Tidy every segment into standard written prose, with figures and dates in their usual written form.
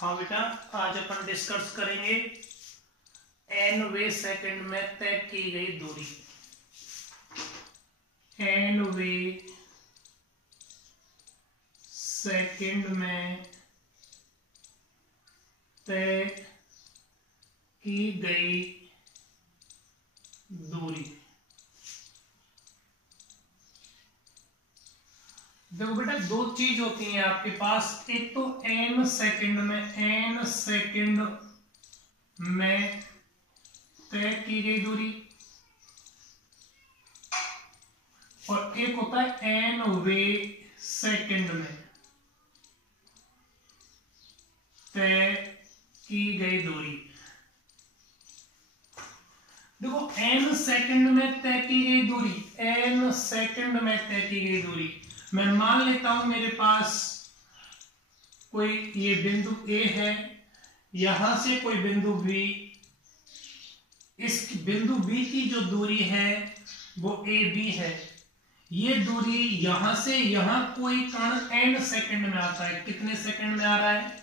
हाँ बेटा, आज अपन डिस्कस करेंगे nवे सेकंड में तय की गई दूरी। nवे सेकंड में तय की गई दूरी। देखो बेटा, दो चीज होती है आपके पास, एक तो n सेकंड में तय की गई दूरी, और एक होता है nवे सेकंड में तय की गई दूरी। देखो, n सेकंड में तय की गई दूरी, n सेकंड में तय की गई दूरी, मैं मान लेता हूं मेरे पास कोई ये बिंदु A है, यहां से कोई बिंदु B, इस बिंदु B की जो दूरी है वो AB है। ये दूरी यहां से यहां कोई कण n सेकंड में आता है। कितने सेकंड में आ रहा है?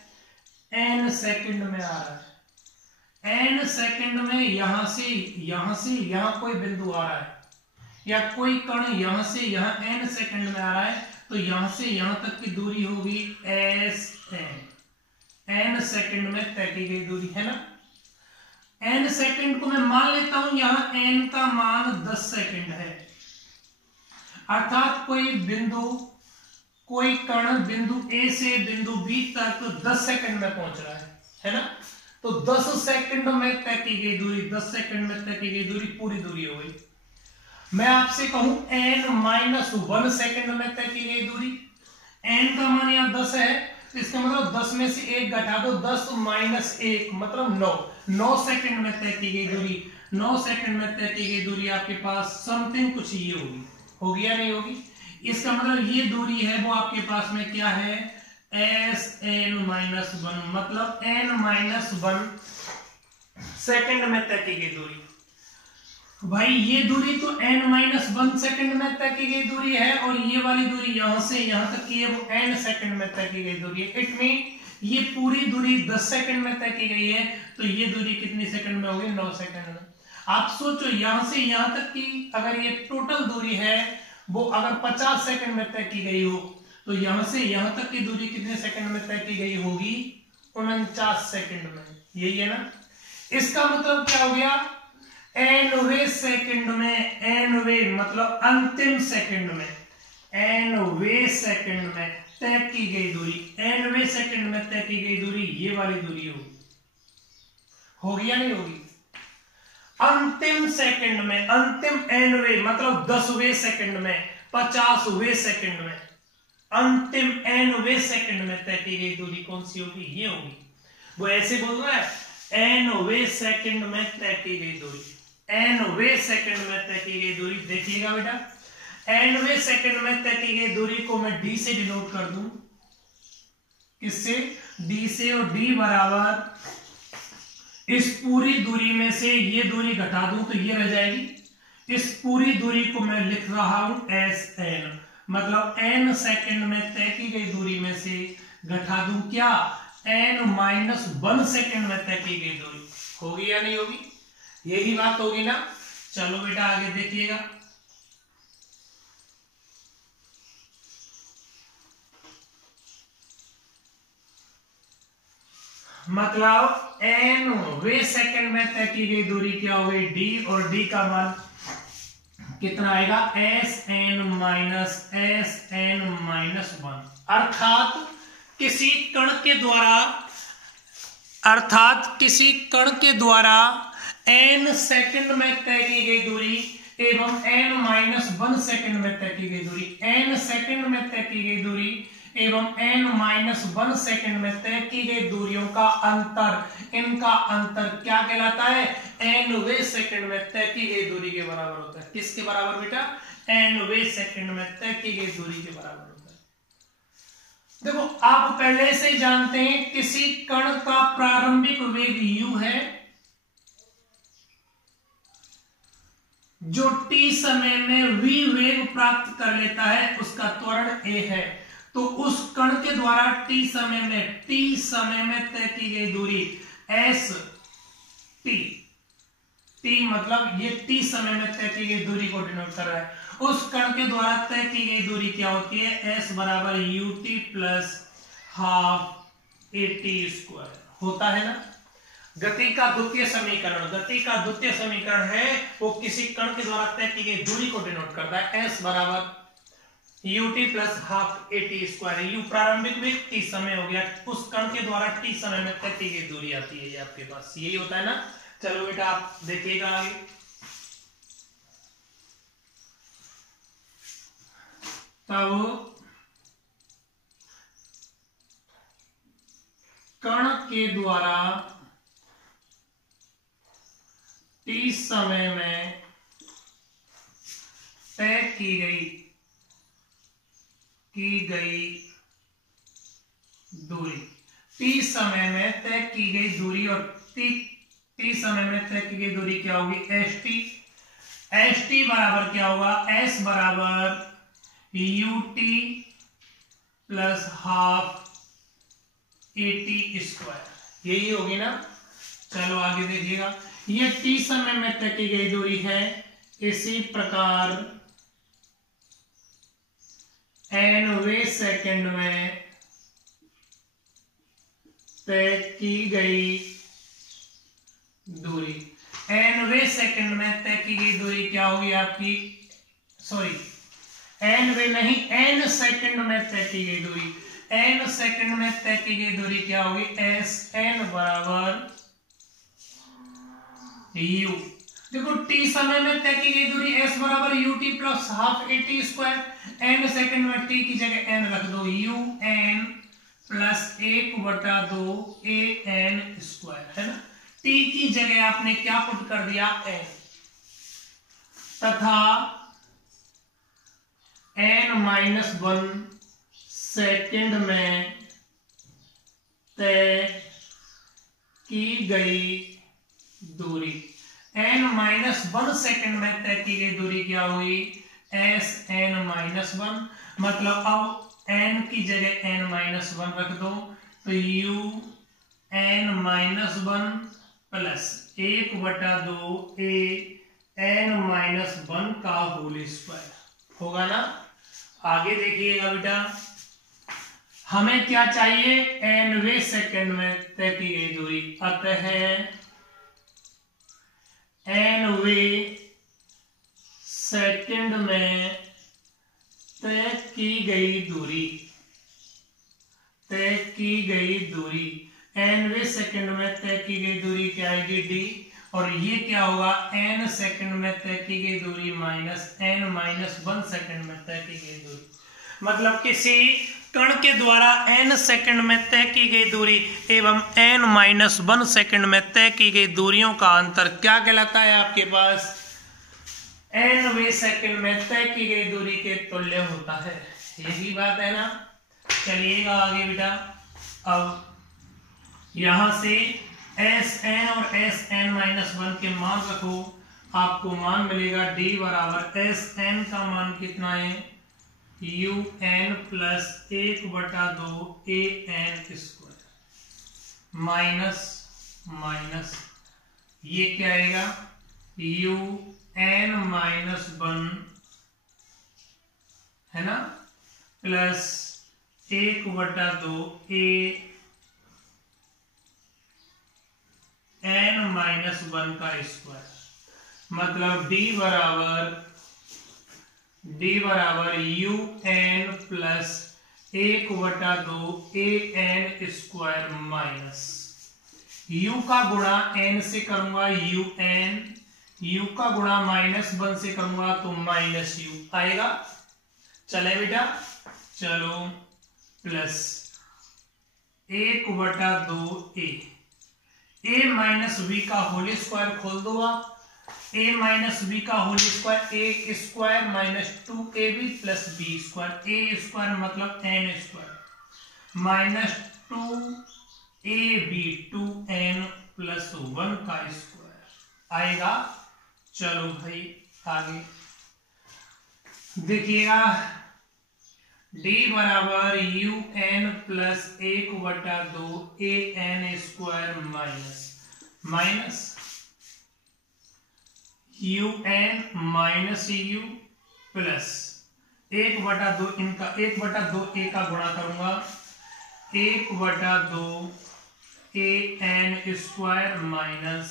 n सेकंड में आ रहा है। n सेकंड में यहां से यहां कोई बिंदु आ रहा है, या कोई कण यहां से यहां n सेकंड में आ रहा है, तो यहां से यहां तक की दूरी होगी Sn। n सेकंड में तय की गई दूरी है ना। n सेकंड को मैं मान लेता हूं यहां n का मान 10 सेकंड है, अर्थात कोई कण बिंदु A से बिंदु B तक 10 सेकंड में पहुंच रहा है ना। तो 10 सेकंड में तय की गई दूरी, 10 सेकंड में तय की गई दूरी पूरी दूरी हो गई। मैं आपसे कहूं n-1 सेकंड में तय की गई दूरी, n का मान यहां 10 है, तो इसका मतलब 10 में से 1 घटा दो, 10 - 1 मतलब 9 सेकंड में तय की गई दूरी। 9 सेकंड में तय की गई दूरी आपके पास समथिंग कुछ ये होगी या नहीं होगी? इसका मतलब ये दूरी है वो आपके पास में क्या है? Sn-1, मतलब n-1 सेकंड में तय की गई दूरी। भाई ये दूरी तो n-1 सेकंड में तय की गई दूरी है, और ये वाली दूरी यहां से यहां तक की है वो n सेकंड में तय की गई दूरी है। इट मीन ये पूरी दूरी 10 सेकंड में तय की गई है, तो ये दूरी कितनी सेकंड में होगी? 9 सेकंड में। आप सोचो, यहां से यहां तक की अगर ये टोटल दूरी है वो अगर 50 सेकंड में तय की गई हो, तो यहां से यहां तक की दूरी कितने सेकंड में तय की गई होगी? 49 सेकंड में। यही है ना। इसका मतलब क्या हो गया? nवे सेकंड में, nवे मतलब अंतिम सेकंड में, nवे सेकंड में तय की गई दूरी, nवे सेकंड में तय की गई दूरी ये वाली दूरी होगी या नहीं होगी? अंतिम सेकंड में, अंतिम nवे मतलब 10वें सेकंड में, 50वें सेकंड में, अंतिम nवे सेकंड में तय की गई दूरी कौन सी होगी? ये होगी। वो ऐसे बोल रहा है nवे सेकंड में तय की गई दूरी, nवे सेकंड में तय की गई दूरी। देखिएगा बेटा, nवे सेकंड में तय की गई दूरी को मैं d से डिनोट कर दूं। किससे? d से। और d बराबर इस पूरी दूरी में से ये दूरी घटा दूं तो ये रह जाएगी। इस पूरी दूरी को मैं लिख रहा हूं Sn, मतलब n सेकंड में तय की गई दूरी में से घटा दूं क्या? n-1 सेकंड में तय की गई दूरी। होगी या नहीं होगी? यही बात होगी ना। चलो बेटा आगे देखिएगा। मतलब nवे सेकंड में तय की गई दूरी क्या हो गई? d, और d का मान कितना आएगा? Sn-1, अर्थात किसी कण के द्वारा n सेकंड में तय की गई दूरी एवं n-1 सेकंड में तय की गई दूरी, n सेकंड में तय की गई दूरी एवं n-1 सेकंड में तय की गई दूरियों का अंतर, इनका अंतर क्या कहलाता है? nवे सेकंड में तय की गई दूरी के बराबर होता है। किसके बराबर बेटा? nवे सेकंड में तय की गई दूरी के बराबर होता है। देखो, आप पहले से ही जानते हैं किसी कण का प्रारंभिक वेग u है, जो t समय में v वेग प्राप्त कर लेता है, उसका त्वरण a है। तो उस कण के द्वारा t समय में तय की गई दूरी s t मतलब ये t समय में तय की गई दूरी को डिनोट कर रहा है। उस कण के द्वारा तय की गई दूरी क्या होती है? s बराबर ut plus half at square होता है ना। गति का द्वितीय समीकरण है वो किसी कण के द्वारा तय की गई दूरी को डिनोट करता है। s बराबर ut plus half at square. u प्रारंभिक वेग t समय हो गया, उस कण के द्वारा t समय में तय की गई दूरी आती है, ये आपके पास यही होता है ना। चलो बेटा आप देखिएगा आगे। तब कण के द्वारा t समय में तय की गई दूरी, t समय में तय की गई दूरी और t समय में तय की गई दूरी क्या होगी? st बराबर क्या होगा? s बराबर ut plus half at square, यही होगी ना। चलो आगे देखिएगा, ये t समय में तय की गई दूरी है। इसी प्रकार nवें सेकंड में तय की गई दूरी, nवें सेकंड में तय की गई दूरी क्या होगी आपकी? nवें नहीं, n सेकंड में तय की गई दूरी, n सेकंड में तय की गई दूरी क्या होगी? sn बराबर u। देखो t समय में तय की गई दूरी s बराबर ut plus half at square, n second में t की जगह n रख दो, un प्लस 1/2 an स्क्वायर, है ना। t की जगह आपने क्या पुट कर दिया? n, तथा n-1 सेकंड में तय की गई दूरी, n-1 सेकंड में तय की गई दूरी क्या हुई? sn-1, मतलब अब n की जगह n-1 रख दो, तो un-1 प्लस 1/2 an-1 का होल स्क्वायर होगा ना। आगे देखिएगा बेटा, हमें क्या चाहिए? nवें सेकंड में तय की गई दूरी, अतः nवें सेकंड में तय की गई दूरी, nवें सेकंड में तय की गई दूरी क्या आएगी? d, और ये क्या होगा? n सेकंड में तय की गई दूरी माइनस n-1 सेकंड में तय की गई दूरी। मतलब किसी कण के द्वारा n सेकंड में तय की गई दूरी एवं n-1 सेकंड में तय की गई दूरियों का अंतर क्या कहलाता है? आपके पास nवें सेकंड में तय की गई दूरी के तुल्य होता है, यही बात है ना। चलिएगा आगे बेटा, अब यहां से Sn और Sn-1 के मान रखो, आपको मान मिलेगा d बराबर Sn का मान कितना है? un plus 1/2 an square minus ये क्या आएगा? un-1 है ना, प्लस 1/2 an-1 का स्क्वायर, मतलब d बराबर un plus 1/2 an square minus u का गुणा n से करूंगा u का गुणा -1 से करूंगा तो -u आएगा। चले बेटा, चलो प्लस 1/2 a माइनस v का होल स्क्वायर खोल दो आप, a माइनस v का whole square a square minus 2ab plus b square, a square मतलब n square minus 2ab 2n plus 1 का स्क्वायर आएगा। चलो भाई आगे देखिएगा, d बराबर U N plus 1/2 A N square minus U N minus U plus 1/2 इनका 1/2 A का गुणा करूंगा 1/2 A N square minus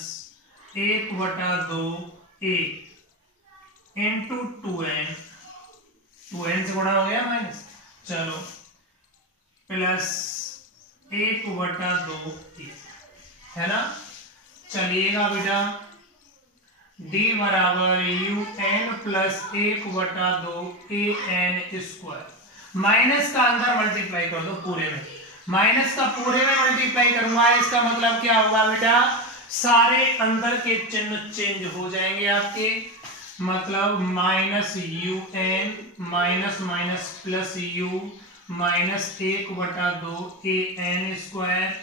1/2 A into 2n से गुणा हो गया माइनस, चलो प्लस 1/2 है ना। चलिएगा बेटा d बराबर U N plus 1/2 A N square minus का अंदर मल्टीप्लाई कर दो पूरे में, माइनस का पूरे में मल्टीप्लाई करूंगा, इसका मतलब क्या होगा बेटा सारे अंदर के चिन्ह चेंज हो जाएंगे आपके, मतलब minus U N minus minus plus U minus 1/2 A N square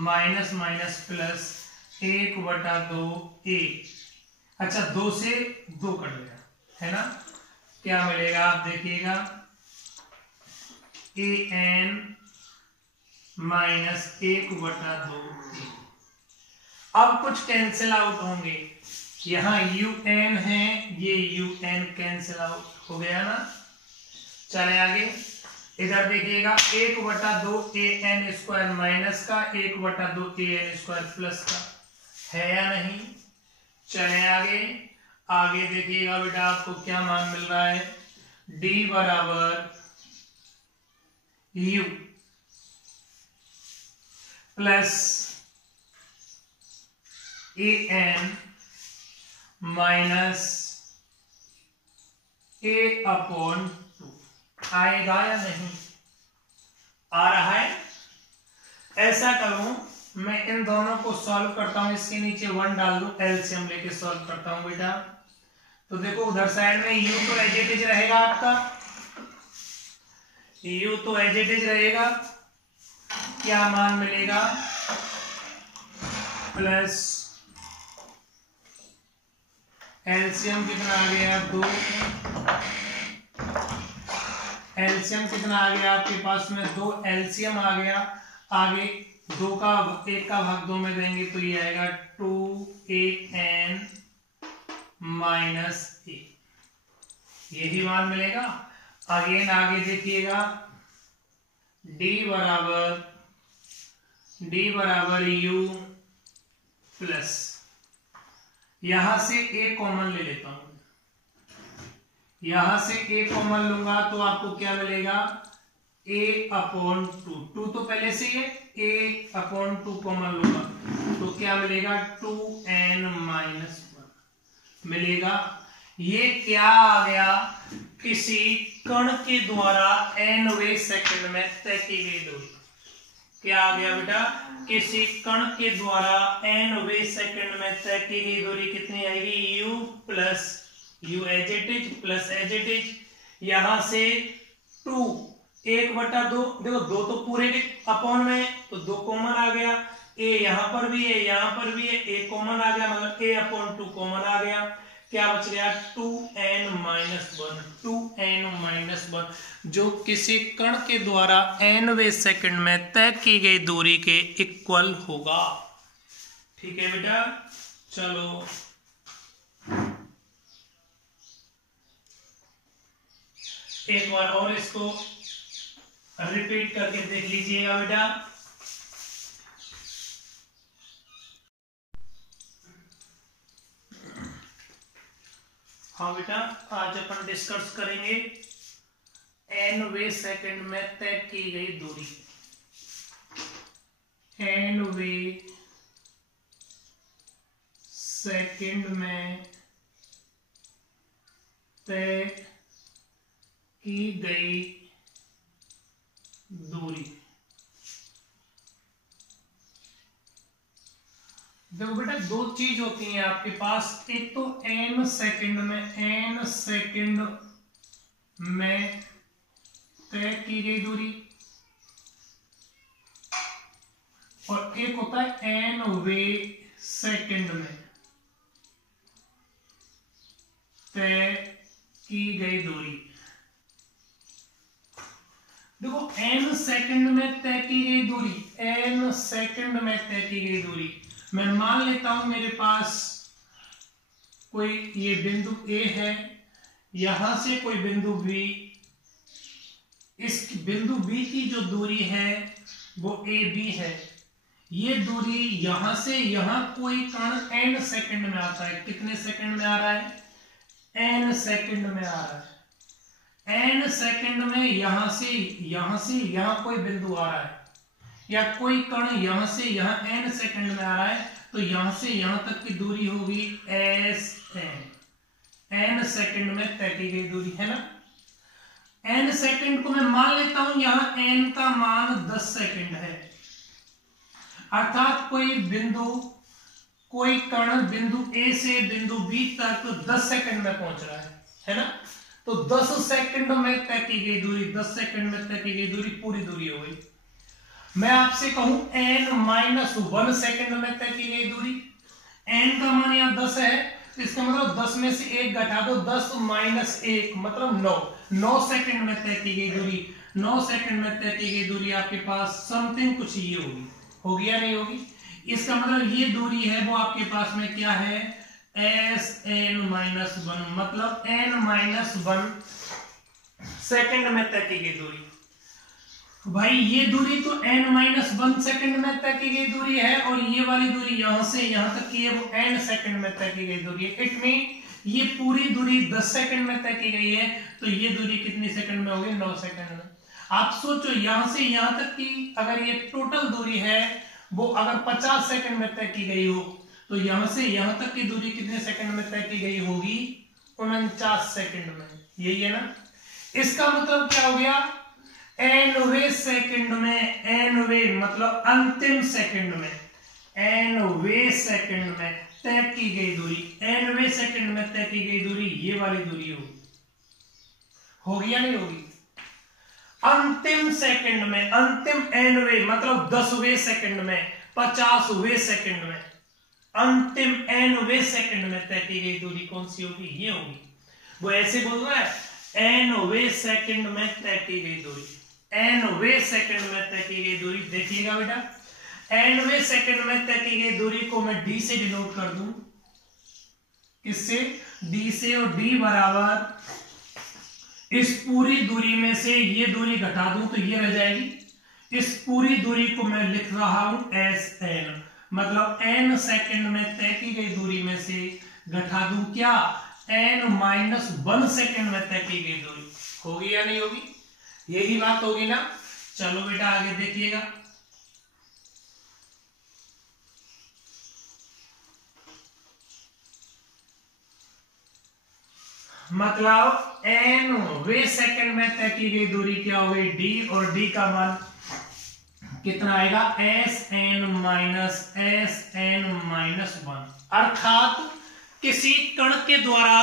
minus minus plus 1/2 A. अच्छा 2 से 2 कट गया है ना, क्या मिलेगा आप देखिएगा ए एन माइनस 1/2 ए। अब कुछ कैंसिल आउट होंगे, यहां यू एन है, ये यू एन कैंसिल आउट हो गया ना। चले आगे, इधर देखिएगा 1/2 ए एन स्क्वायर माइनस का 1/2 ए एन स्क्वायर प्लस का है या नहीं। चले आगे, आगे देखिएगा बेटा आपको क्या मान मिल रहा है, d बराबर u plus A N minus a/2 आएगा या नहीं, आ रहा है। ऐसा करूं मैं इन दोनों को सॉल्व करता हूं, इसके नीचे 1 डाल दूं, एलसीएम लेके सॉल्व करता हूं बेटा। तो देखो उधर साइड में u तो एज इट इज रहेगा आपका, u तो एज इट इज रहेगा, क्या मान मिलेगा प्लस एलसीएम कितना आ गया 2, एलसीएम कितना आ गया आपके पास में 2 एलसीएम आ गया, आगे 2 का 1 का भाग 2 में देंगे तो ये आएगा 2an माइनस ए, यही मान मिलेगा। अगेन आगे देखिएगा d बराबर u प्लस, यहां से a कॉमन ले लेता हूं, यहां से a कॉमन लूंगा तो आपको क्या मिलेगा a/2, 2 तो पहले से ही है, a/2 कॉमन लूंगा तो क्या मिलेगा 2n माइनस 1 मिलेगा। ये क्या आ गया, किसी कण के द्वारा nवें सेकंड में तय की गई दूरी, क्या आ गया बेटा, किसी कण के द्वारा nवें सेकंड में तय की गई दूरी कितनी आएगी u plus u as it is plus as it is, यहां से 2 1/2, देखो 2 तो पूरे के अपॉन में तो 2 कॉमन आ गया, a यहां पर भी है यहां पर भी है, a कॉमन आ गया मगर a/2 कॉमन आ गया, क्या बच गया 2n माइनस 1 जो किसी कण के द्वारा nवें सेकंड में तय की गई दूरी के इक्वल होगा। ठीक है बेटा, चलो एक बार और इसको रिपीट करके देख लीजिएगा बेटा। हाँ बेटा, आज अपन डिस्कस करेंगे nवें सेकंड में तय की गई दूरी, nवें सेकंड में तय की गई दूरी। देखो बेटा दो चीज होती हैं आपके पास, एक तो n सेकंड में तय की गई दूरी और एक होता है nवें सेकंड में तय की गई दूरी। देखो n सेकंड में तय की गई दूरी, n सेकंड में तय की गई दूरी, मैं मान लेता हूं मेरे पास कोई ये बिंदु A है, यहां से कोई बिंदु B, इस बिंदु B की जो दूरी है वो AB है। ये दूरी यहां से यहां कोई कण n सेकंड में आता है। कितने सेकंड में आ रहा है? n सेकंड में आ रहा है। n सेकंड में यहां से यहां कोई बिंदु आ रहा है, या कोई कण यहां से यहां n सेकंड में आ रहा है, तो यहां से यहां तक की दूरी होगी Sn, n सेकंड में तय की गई दूरी है ना। n सेकंड को मैं मान लेता हूं यहां n का मान 10 सेकंड है, अर्थात कोई कण बिंदु A से बिंदु B तक 10 सेकंड में पहुंच रहा है ना। तो 10 सेकंड में तय की गई दूरी, 10 सेकंड में तय की गई दूरी पूरी दूरी हो गई। मैं आपसे कहूं n-1 सेकंड में तय की गई दूरी, n का मान यहां 10 है, तो इसका मतलब 10 में से 1 घटा दो, 10 माइनस 1 मतलब 9 सेकंड में तय की गई दूरी। 9 सेकंड में तय की गई दूरी आपके पास समथिंग कुछ ये होगी या नहीं होगी? इसका मतलब ये दूरी है वो आपके पास में क्या है? Sn-1, मतलब n-1 सेकंड में तय की गई दूरी। भाई ये दूरी तो n-1 सेकंड में तय की गई दूरी है, और ये वाली दूरी यहां से यहां तक की है वो n सेकंड में तय की गई दूरी है। इट मीन ये पूरी दूरी 10 सेकंड में तय की गई है, तो ये दूरी कितनी सेकंड में होगी? 9 सेकंड में। आप सोचो यहां से यहां तक की अगर ये टोटल दूरी है वो अगर 50 सेकंड में तय की गई हो, तो यहां से यहां तक की दूरी कितने सेकंड में तय की गई होगी? 49 सेकंड में। यही है ना। इसका मतलब क्या हो गया? nवें सेकंड में, nवें मतलब अंतिम सेकंड में, nवें सेकंड में तय की गई दूरी, nवें सेकंड में तय की गई दूरी ये वाली दूरी होगी या नहीं होगी? अंतिम सेकंड में, अंतिम nवें मतलब 10वें सेकंड में, 50वें सेकंड में, अंतिम nवें सेकंड में तय की गई दूरी कौन सी होगी? ये होगी। वो ऐसे बोल रहा है nवें सेकंड में तय की गई दूरी, nवें सेकंड में तय की गई दूरी। देखिएगा बेटा, nवें सेकंड में तय की गई दूरी को मैं d से डिनोट कर दूं, किससे? d से, और d बराबर इस पूरी दूरी में से ये दूरी घटा दूं तो ये रह जाएगी। इस पूरी दूरी को मैं लिख रहा हूं Sn, मतलब n सेकंड में तय की गई दूरी में से घटा दूं क्या? n-1 सेकंड में तय की गई दूरी। होगी या नहीं होगी? यही बात होगी ना। चलो बेटा आगे देखिएगा। मतलब nवें सेकंड में तय की गई दूरी क्या हो गई? d, और d का मान कितना आएगा? Sn-1, अर्थात किसी कण के द्वारा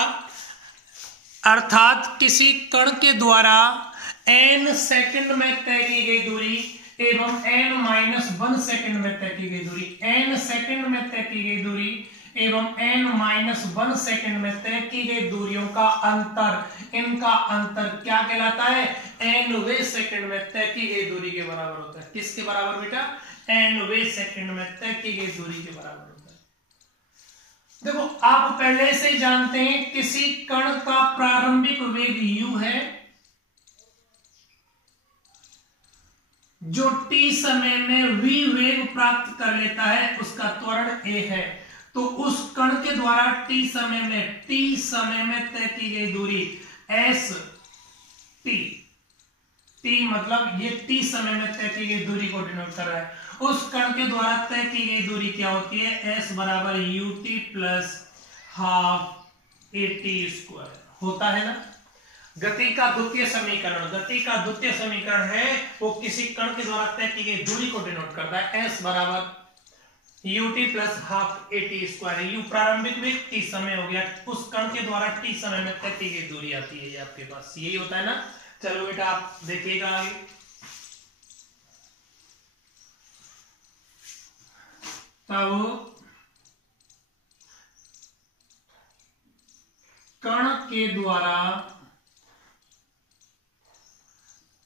n सेकंड में तय की गई दूरी एवं n-1 सेकंड में तय की गई दूरी, n सेकंड में तय की गई दूरी एवं n-1 सेकंड में तय की गई दूरियों का अंतर, इनका अंतर क्या कहलाता है? nवें सेकंड में तय की गई दूरी के बराबर होता है। किसके बराबर बेटा? nवें सेकंड में तय की गई दूरी के बराबर होता है। देखो आप पहले से जानते हैं किसी कण का प्रारंभिक वेग u है, जो t समय में v वेग प्राप्त कर लेता है, उसका त्वरण a है। तो उस कण के द्वारा t समय में तय की गई दूरी s t मतलब ये t समय में तय की गई दूरी को डिनोट कर रहा है। उस कण के द्वारा तय की गई दूरी क्या होती है? s बराबर ut प्लस हाफ at² होता है ना। गति का द्वितीय समीकरण है वो किसी कण के द्वारा तय की गई दूरी को डिनोट करता है। s बराबर ut plus half at²। u प्रारंभिक वेग, t समय हो गया, उस कण के द्वारा t समय में तय की गई दूरी आती है। ये आपके पास यही होता है ना। चलो बेटा आप देखिएगा आगे। तब कण के द्वारा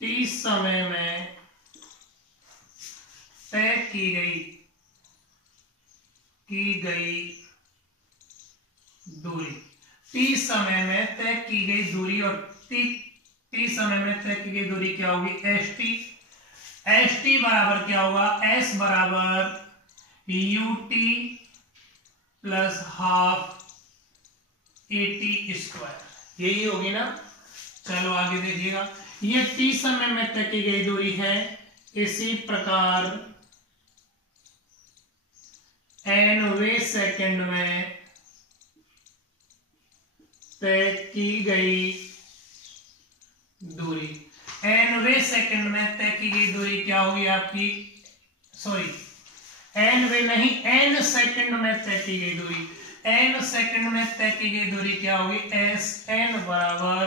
t समय में तय की गई दूरी, t समय में तय की गई दूरी, और t समय में तय की गई दूरी क्या होगी, st बराबर क्या होगा, s बराबर ut प्लस हाफ at², यही होगी ना। चलो आगे देखिएगा, ये t समय में तय की गई दूरी है, इसी प्रकार nवें सेकंड में तय की गई दूरी, nवें सेकंड में तय की गई दूरी क्या होगी आपकी, सॉरी nवें नहीं, n सेकंड में तय की गई दूरी, n सेकंड में तय की गई दूरी क्या होगी, sn बराबर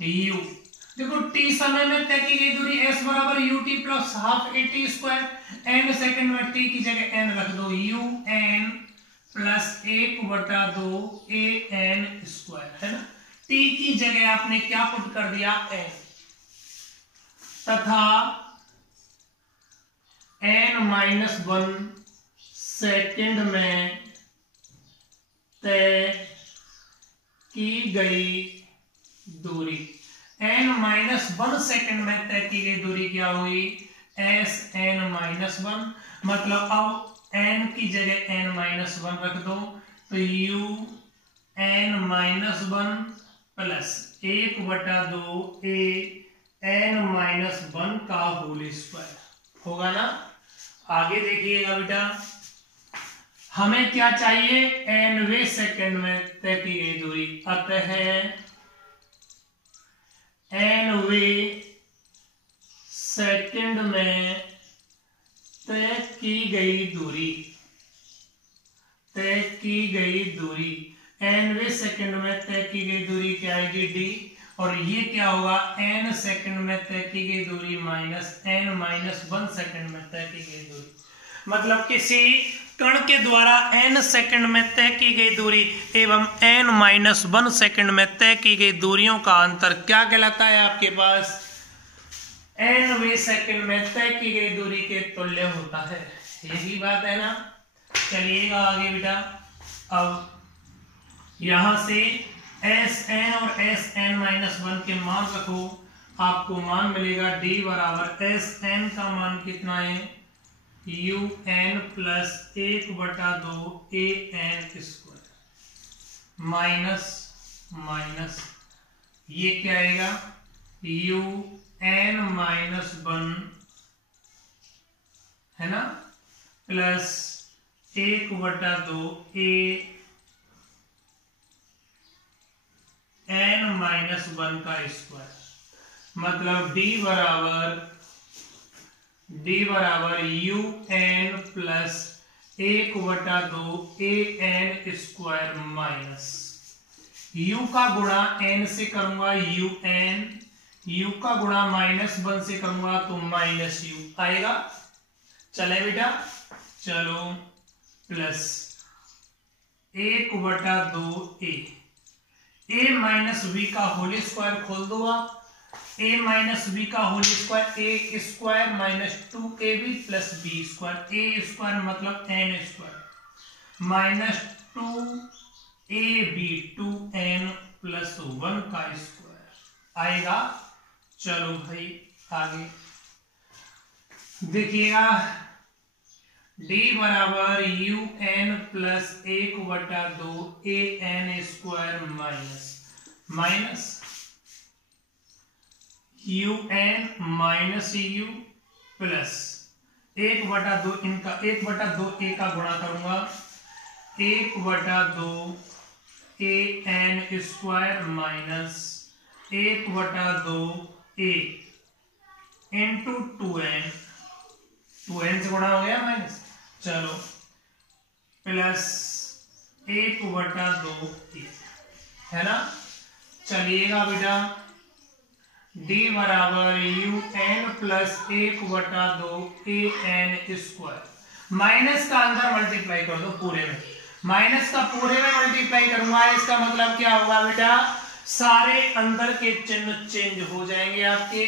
u। देखो t समय में तय की गई दूरी s बराबर ut plus half at², n second में t की जगह n रख दो, un प्लस 1/2 an² है ना। t की जगह आपने क्या पुट कर दिया, n, तथा n-1 सेकंड में तय की गई दूरी, n-1 सेकंड में तय की गई दूरी क्या हुई, sn-1, मतलब अब n की जगह n-1 रख दो, तो un-1 प्लस 1/2 an-1 का होल स्क्वायर होगा ना। आगे देखिएगा बेटा, हमें क्या चाहिए, nवें सेकंड में तय की गई दूरी, अतः nवें सेकंड में तय की गई दूरी, nवें सेकंड में तय की गई दूरी क्या आएगी, d, और ये क्या होगा, n सेकंड में तय की गई दूरी माइनस n-1 सेकंड में तय की गई दूरी, मतलब किसी कण के द्वारा n सेकंड में तय की गई दूरी एवं n-1 सेकंड में तय की गई दूरियों का अंतर क्या कहलाता है, आपके पास nवें सेकंड में तय की गई दूरी के तुल्य होता है, यही बात है ना। चलिएगा आगे बेटा, अब यहां से Sn और Sn-1 के मान रखो, आपको मान मिलेगा d बराबर Sn का मान कितना है, un plus 1/2 an² minus minus ये क्या आएगा, un-1 है ना, प्लस 1/2 an-1 का स्क्वायर, मतलब d बराबर un plus 1/2 an² minus u का गुणा n से करूंगा un, u का गुणा -1 से करूंगा तो माइनस u आएगा। चले बेटा, चलो प्लस 1/2 a माइनस b का होल स्क्वायर खोल दो आप, a माइनस b का whole square a square minus 2ab plus b square, a square मतलब n square minus 2ab 2n plus 1 का स्क्वायर आएगा। चलो भाई आगे देखिएगा, d बराबर un plus 1/2 an² minus un minus u plus 1/2 इनका 1/2 a का गुणा करूंगा 1/2 an² minus 1/2 a into 2n, 2n से गुणा हो गया माइनस, चलो प्लस 1/2 है ना। चलिएगा बेटा, d बराबर un प्लस 1/2 an², माइनस का अंदर मल्टीप्लाई कर दो पूरे में, माइनस का पूरे में मल्टीप्लाई करूंगा, इसका मतलब क्या होगा बेटा, सारे अंदर के चिन्ह चेंज हो जाएंगे आपके,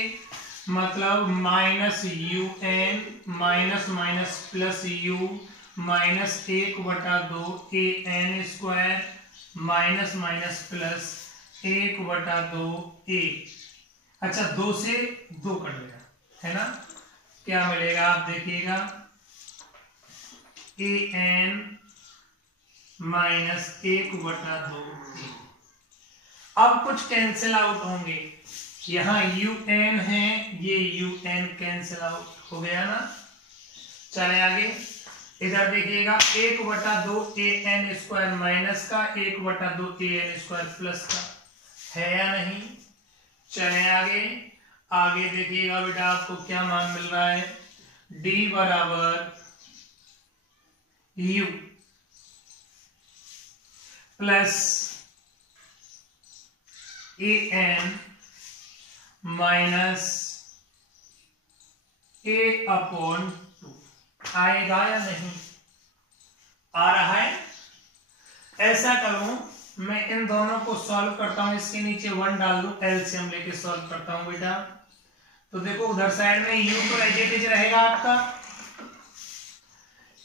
मतलब minus U N minus minus plus U minus 1/2 A N square minus minus plus 1/2 A. अच्छा 2 से 2 कट गया है ना, क्या मिलेगा आप देखिएगा, ए एन माइनस 1/2 ए। अब कुछ कैंसिल आउट होंगे, यहां यू एन है, ये यू एन कैंसिल आउट हो गया ना। चले आगे, इधर देखिएगा 1/2 ए एन स्क्वायर माइनस का 1/2 ए एन स्क्वायर प्लस का, है या नहीं। चले आगे, आगे देखिएगा बेटा आपको क्या मान मिल रहा है, डी बराबर U plus A N minus a/2 आएगा या नहीं, आ रहा है। ऐसा करूं मैं इन दोनों को सॉल्व करता हूं, इसके नीचे 1 डाल दूं, एलसीएम लेके सॉल्व करता हूं बेटा। तो देखो उधर साइड में u तो एज इट इज रहेगा आपका,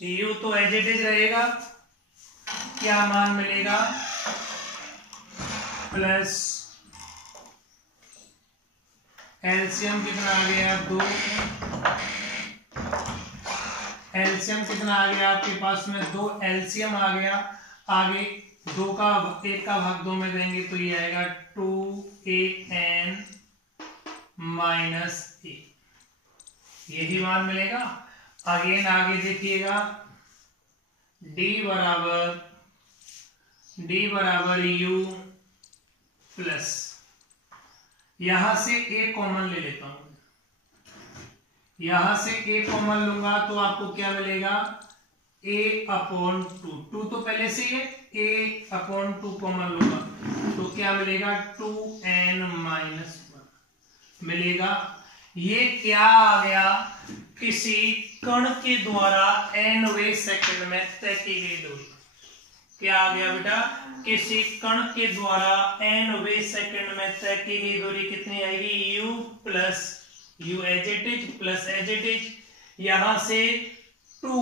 u तो एज इट इज रहेगा, क्या मान मिलेगा, प्लस एलसीएम कितना आ गया 2, एलसीएम कितना आ गया आपके पास में 2, एलसीएम आ गया, आगे 2 का 1 का भाग 2 में देंगे तो ये आएगा 2an माइनस ए, यही मान मिलेगा। अगेन आगे देखिएगा d बराबर u प्लस, यहां से a कॉमन ले लेता हूं, यहां से a कॉमन लूंगा तो आपको क्या मिलेगा, a/2, 2 तो पहले से है, a/2 कॉमन लूंगा तो क्या मिलेगा 2n माइनस 1 मिलेगा। ये क्या आ गया, किसी कण के द्वारा nवें सेकंड में तय की गई दूरी, क्या आ गया बेटा, किसी कण के द्वारा nवें सेकंड में तय की गई दूरी कितनी आएगी, u plus u as it is plus as it is, यहां से 2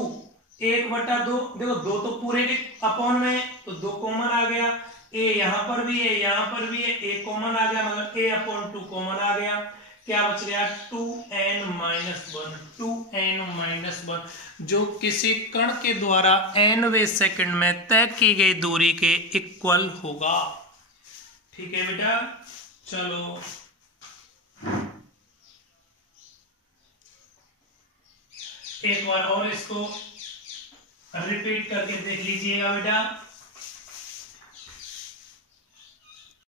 1/2, देखो 2 तो पूरे के अपॉन में तो 2 कॉमन आ गया, a यहां पर भी है यहां पर भी है, a कॉमन आ गया मगर a/2 कॉमन आ गया, क्या बच गया 2n माइनस 1, 2n माइनस 1 जो किसी कण के द्वारा nवें सेकंड में तय की गई दूरी के इक्वल होगा। ठीक है बेटा, चलो एक बार और इसको रिपीट करके देख लीजिएगा बेटा।